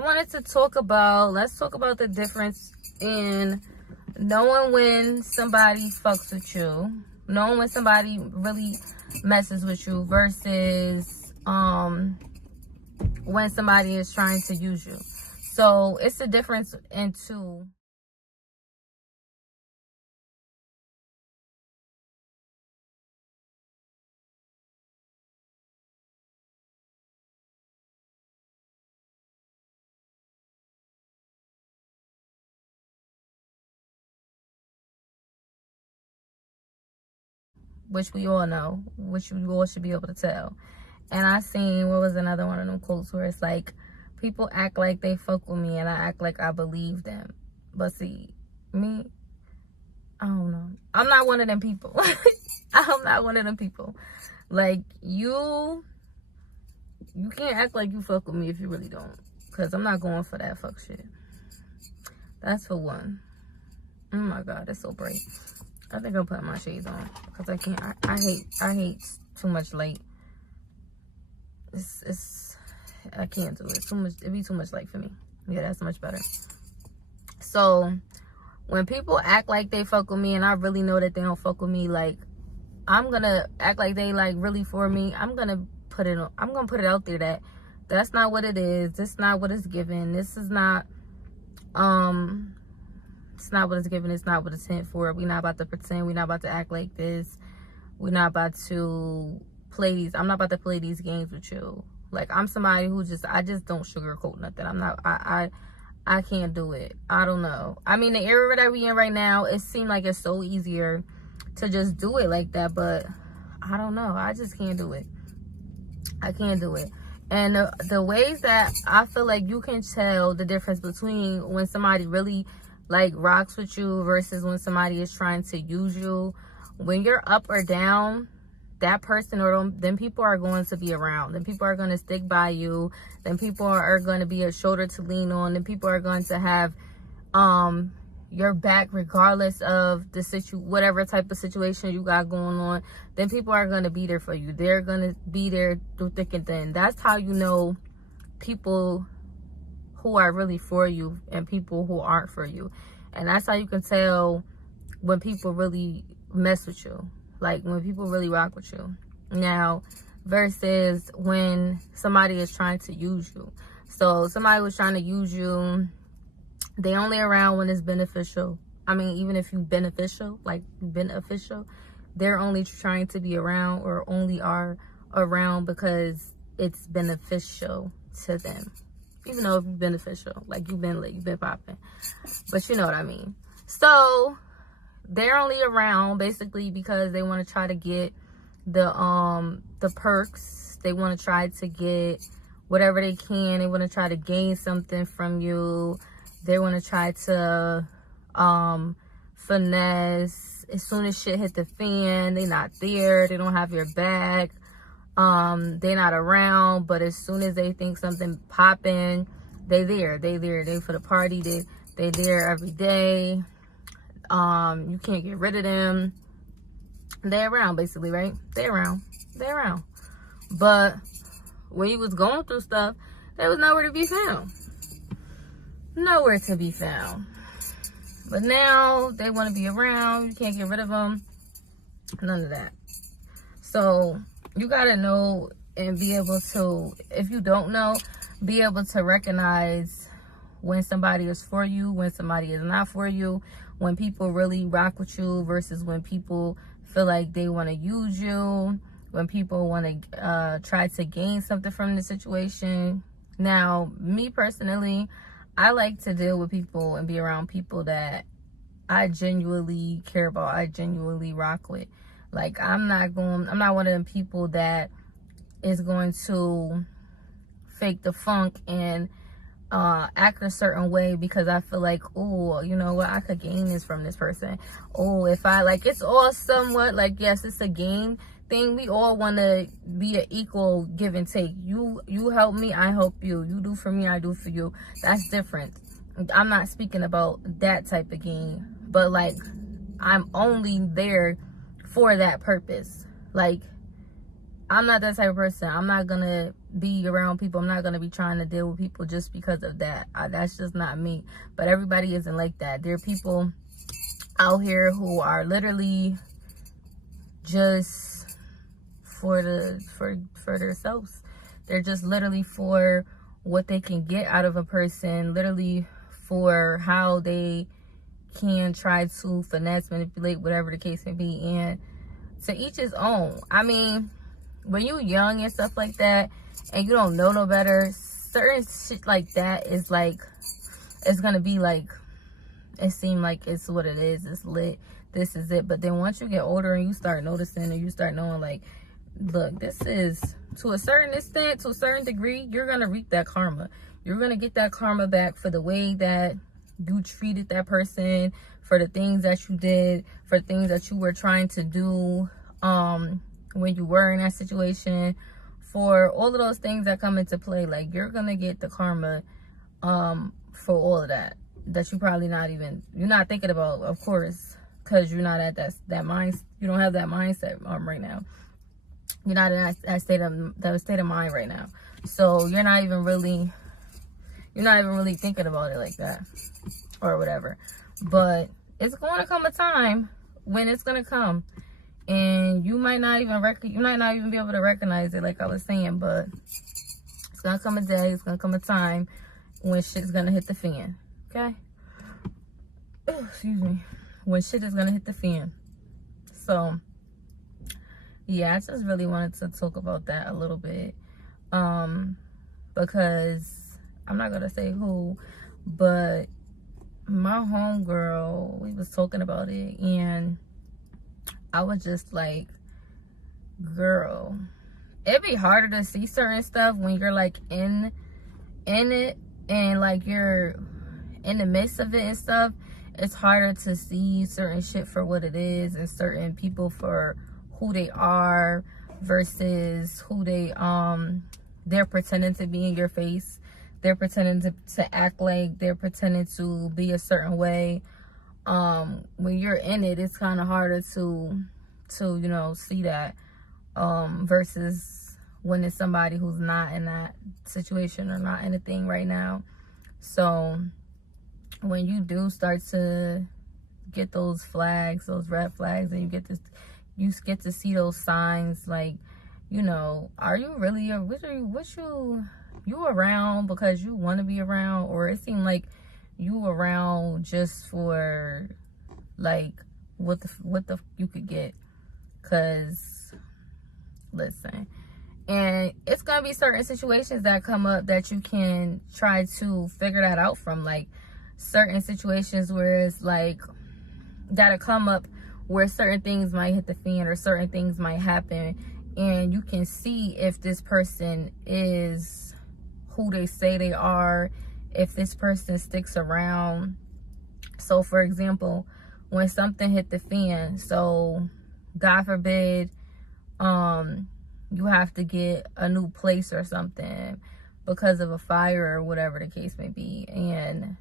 let's talk about the difference in knowing when somebody fucks with you, knowing when somebody really messes with you versus when somebody is trying to use you. So it's the difference in two. Which we all know, which you all should be able to tell. And I seen, what was another one of them quotes where it's like, people act like they fuck with me and I act like I believe them. But see, me, I don't know. I'm not one of them people. I'm not one of them people. Like, you can't act like you fuck with me if you really don't. Because I'm not going for that fuck shit. That's for one. Oh my God, it's so bright. I think I'll put my shades on because I can't. I hate too much light. I can't do it. Too much. It'd be too much light for me. Yeah, that's much better. So when people act like they fuck with me and I really know that they don't fuck with me, like, I'm gonna act like they like really for me. I'm gonna put it out there that that's not what it is. This is not what it's given. This is not it's not what it's given. It's not what it's meant for. We're not about to pretend. We're not about to act like this. We're not about to play these. I'm not about to play these games with you. Like, I'm somebody who I just don't sugarcoat nothing. I'm not, I can't do it. I don't know. I mean, the era that we in right now, it seemed like it's so easier to just do it like that. But I don't know. I just can't do it. I can't do it. And the ways that I feel like you can tell the difference between when somebody really like rocks with you versus when somebody is trying to use you, when you're up or down, that person or them people are going to be around. Then people are going to stick by you. Then people are going to be a shoulder to lean on. Then people are going to have your back regardless of the whatever type of situation you got going on. Then people are going to be there for you. They're going to be there through thick and thin. That's how you know people who are really for you and people who aren't for you. And that's how you can tell when people really mess with you. Like, when people really rock with you. Now, versus when somebody is trying to use you. So, somebody was trying to use you, they only around when it's beneficial. I mean, even if you beneficial, they're only trying to be around or only are around because it's beneficial to them. Even though it's beneficial, like you've been popping. But you know what I mean. So they're only around basically because they want to try to get the perks. They want to try to get whatever they can. They want to try to gain something from you. They want to try to finesse. As soon as shit hit the fan, they not there. They don't have your back. They're not around, but as soon as they think something popping, they there. They for the party. They there every day. You can't get rid of them. They're around, basically, right? They're around. But when you was going through stuff, they was nowhere to be found. Nowhere to be found. But now they want to be around. You can't get rid of them. None of that. So you gotta know and be able to, if you don't know, be able to recognize when somebody is for you, when somebody is not for you, when people really rock with you versus when people feel like they want to use you, when people want to try to gain something from the situation. Now, me personally, I like to deal with people and be around people that I genuinely care about, I genuinely rock with. Like, I'm not one of them people that is going to fake the funk and act a certain way because I feel like, oh, you know what, I could gain this from this person. Oh, if I, like, it's all somewhat like, yes, it's a game thing. We all want to be an equal give and take. You help me, I help you. You do for me, I do for you. That's different. I'm not speaking about that type of game, but like, I'm only there for that purpose. Like, I'm not that type of person. I'm not gonna be around people. I'm not gonna be trying to deal with people just because of that. That's just not me. But everybody isn't like that. There are people out here who are literally just for themselves. They're just literally for what they can get out of a person, literally for how they can try to finesse, manipulate, whatever the case may be. And to each his own. I mean, when you young and stuff like that and you don't know no better, certain shit like that is like, it's gonna be like, it seems like it's what it is, it's lit, this is it. But then once you get older and you start noticing and you start knowing, like, look, this is, to a certain extent, to a certain degree, you're gonna reap that karma. You're gonna get that karma back for the way that you treated that person, for the things that you did, for things that you were trying to do when you were in that situation, for all of those things that come into play. Like, you're gonna get the karma for all of that you probably you're not thinking about, of course, because you're not at that mind, you don't have that mindset right now. You're not in that state of mind right now, so you're not even really thinking about it like that or whatever. But it's going to come a time when it's going to come, and you might not even be able to recognize it, like I was saying. But it's going to come a day, it's going to come a time when shit's going to hit the fan. Okay? Oh, excuse me. When shit is going to hit the fan. So, yeah, I just really wanted to talk about that a little bit. Because I'm not going to say who, but my homegirl, we was talking about it, and I was just like, girl, it'd be harder to see certain stuff when you're like in it, and like you're in the midst of it and stuff. It's harder to see certain shit for what it is, and certain people for who they are versus who they're pretending to be in your face. They're pretending to act like they're pretending to be a certain way. When you're in it, it's kind of harder to you know, see that, versus when it's somebody who's not in that situation or not in a thing right now. So when you do start to get those flags, those red flags, and you get to see those signs, like, you know, are you really you around because you want to be around, or it seemed like you around just for like what the you could get? Because listen, and it's gonna be certain situations that come up that you can try to figure that out from, like certain situations where it's like that'll come up where certain things might hit the fan or certain things might happen, and you can see if this person is who they say they are, if this person sticks around. So for example, when something hit the fan, so God forbid you have to get a new place or something because of a fire or whatever the case may be, and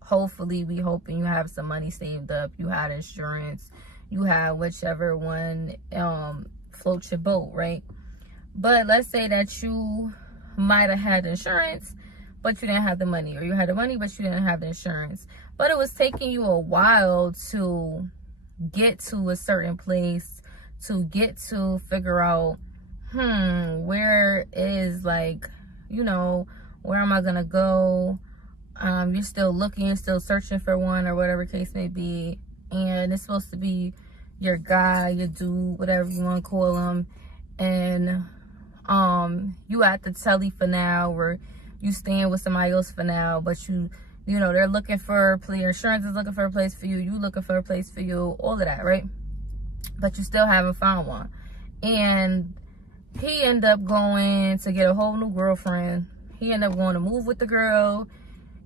hopefully we hoping you have some money saved up, you had insurance, you have whichever one floats your boat, right? But let's say that you might have had insurance but you didn't have the money, or you had the money but you didn't have the insurance, but it was taking you a while to get to a certain place, to get to figure out where is, like, you know, where am I gonna go? You're still looking, you're still searching for one, or whatever case may be, and it's supposed to be your guy, your dude, whatever you want to call him, and you at the telly for now, or you staying with somebody else for now, but you know, they're looking for a place, your insurance is looking for a place for you, you looking for a place for you, all of that, right? But you still haven't found one. And he ended up going to get a whole new girlfriend. He ended up going to move with the girl.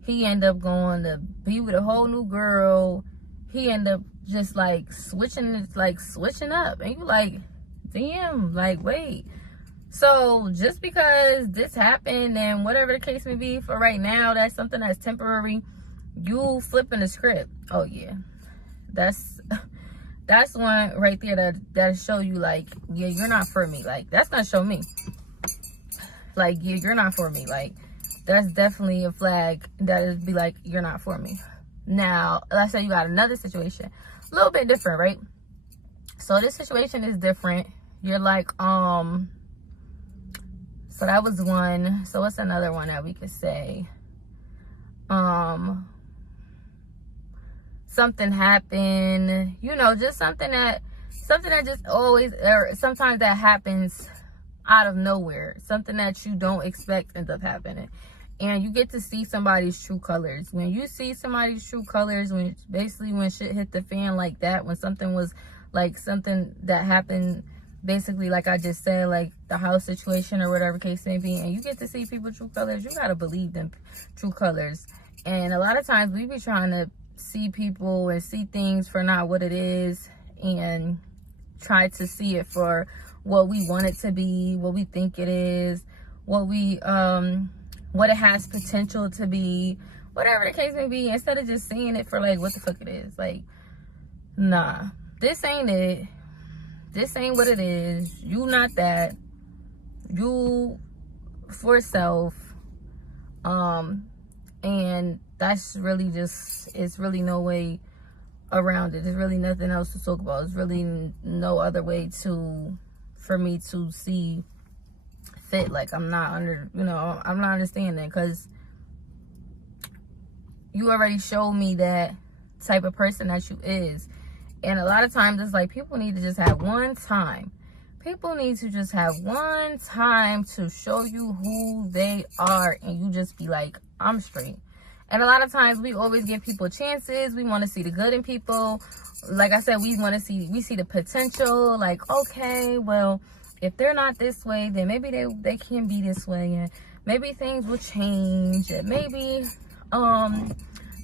He ended up going to be with a whole new girl. He ended up just like switching up. And you like, damn, like, wait. So just because this happened and whatever the case may be for right now, that's something that's temporary, you flipping the script. Oh yeah, that's that's one right there that'll show you, like, yeah, you're not for me. Like, that's gonna show me, like, yeah, you're not for me. Like, that's definitely a flag that is be like, you're not for me. Now, let's say you got another situation, a little bit different, right? So this situation is different. You're like, so that was one. So what's another one that we could say? Something happened, you know, just something that just always, or sometimes that happens out of nowhere, something that you don't expect ends up happening, and you get to see somebody's true colors. When you see somebody's true colors, when shit hit the fan like that, when something was like something that happened, basically like I just said, like the house situation or whatever case may be, and you get to see people's true colors, you gotta believe them true colors. And a lot of times we be trying to see people and see things for not what it is, and try to see it for what we want it to be, what we think it is, what it has potential to be, whatever the case may be, instead of just seeing it for like what the fuck it is. Like, nah, this ain't it. This ain't what it is. You not that. You for self. And that's really just, it's really no way around it. There's really nothing else to talk about. There's really no other way for me to see fit. Like, I'm not understanding, because you already showed me that type of person that you is. And a lot of times it's like, people need to just have one time. People need to just have one time to show you who they are, and you just be like, I'm straight. And a lot of times we always give people chances. We want to see the good in people. Like I said, we see the potential. Like, okay, well, if they're not this way, then maybe they can be this way, and maybe things will change, and maybe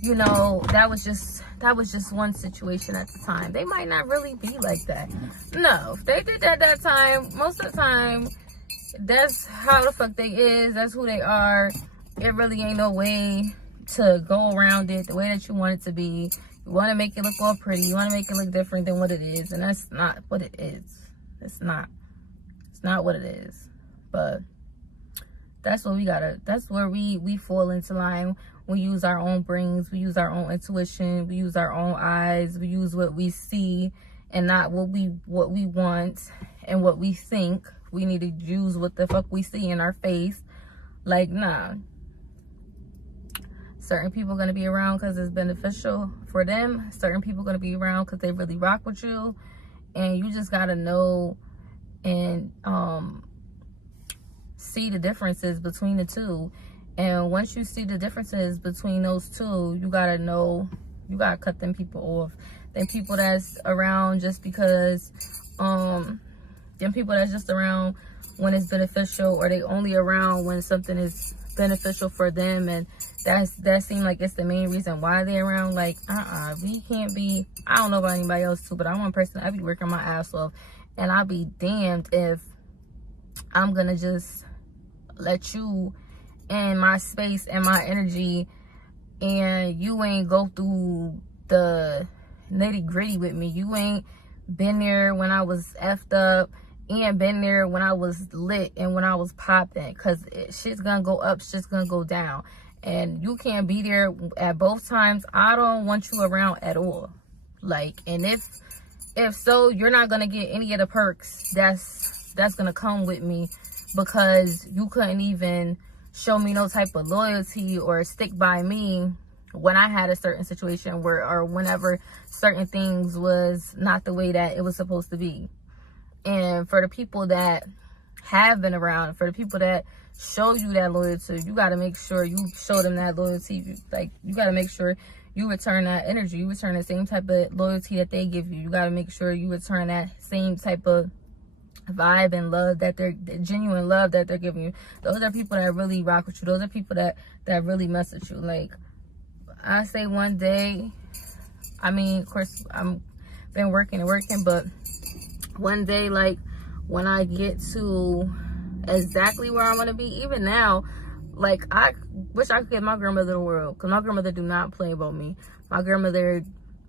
you know, that was just one situation at the time. They might not really be like that. No, if they did that time, most of the time, that's how the fuck they is. That's who they are. It really ain't no way to go around it the way that you want it to be. You want to make it look all pretty. You want to make it look different than what it is. And that's not what it is. It's not what it is. But that's what that's where we fall into line. We use our own brains. We use our own intuition. We use our own eyes. We use what we see and not what we want and what we think. We need to use what the fuck we see in our face. Like, nah. Certain people are going to be around because it's beneficial for them. Certain people are going to be around because they really rock with you. And you just got to know and see the differences between the two. And once you see the differences between those two, you got to know, you got to cut them people off. Them people that's around just because, them people that's just around when it's beneficial, or they only around when something is beneficial for them, and that seems like it's the main reason why they're around. Like, we can't be, I don't know about anybody else too, but I'm one person, I be working my ass off, and I'll be damned if I'm gonna just let you in my space and my energy, and you ain't go through the nitty gritty with me. You ain't been there when I was effed up, and been there when I was lit and when I was popping, because shit's gonna go up, shit's gonna go down, and you can't be there at both times. I don't want you around at all. Like, and if so, you're not gonna get any of the perks that's gonna come with me, because you couldn't even show me no type of loyalty or stick by me when I had a certain situation or whenever certain things was not the way that it was supposed to be. And for the people that have been around, for the people that show you that loyalty, you got to make sure you show them that loyalty. Like, you got to make sure you return that energy. You return the same type of loyalty that they give you. You got to make sure you return that same type of vibe and love that the genuine love that they're giving you. Those are people that really rock with you. Those are people that really mess with you. Like, I say one day, I mean, of course, I'm been working, but one day, like, when I get to exactly where I want to be, even now, like, I wish I could give my grandmother the world, because my grandmother do not play about me. My grandmother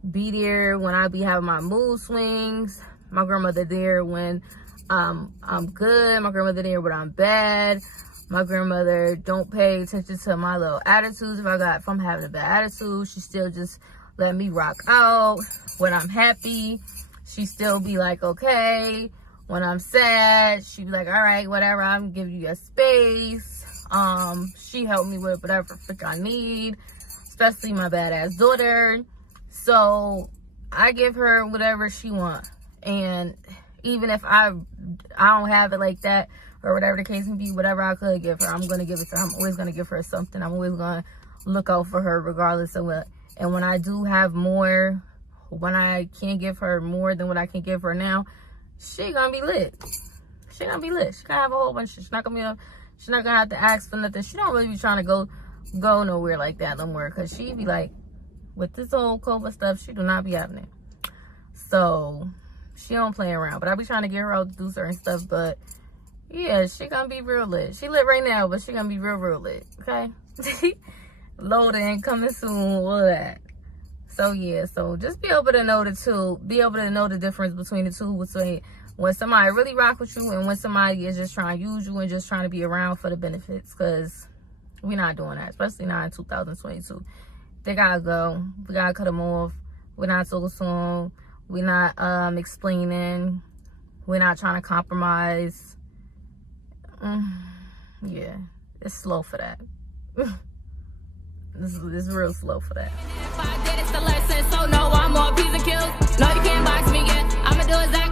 be there when I be having my mood swings. My grandmother there when I'm good. My grandmother there when I'm bad. My grandmother don't pay attention to my little attitudes. If I'm having a bad attitude, she still just let me rock out. When I'm happy, she still be like, okay. When I'm sad, she be like, all right, whatever, I'm gonna give you your space. She helped me with whatever frick I need, especially my badass daughter. So I give her whatever she wants. And even if I don't have it like that, or whatever the case may be, whatever I could give her, I'm gonna give it to her. I'm always gonna give her something. I'm always gonna look out for her regardless of what. And when I do have more, when I can't give her more than what I can give her now, she gonna be lit. She gonna be lit. She gonna have a whole bunch of shit. She's not gonna have to ask for nothing. She don't really be trying to go nowhere like that no more. Cause she be like, with this whole COVID stuff, she do not be having it. So she don't play around. But I be trying to get her out to do certain stuff. But yeah, she gonna be real lit. She lit right now, but she gonna be real lit. Okay? Loading, coming soon, all of that. So yeah, so just be able to know the two, be able to know the difference between the two, between when somebody really rock with you and when somebody is just trying to use you and just trying to be around for the benefits. Because we're not doing that, especially not in 2022. They gotta go. We gotta cut them off. We're not talking to them. We're not explaining. We're not trying to compromise. Yeah, it's slow for that. This is real slow for that. If I did, it's the lesson. So no, I'm more peas and kills. No, you can't box me, yeah. I'ma do exactly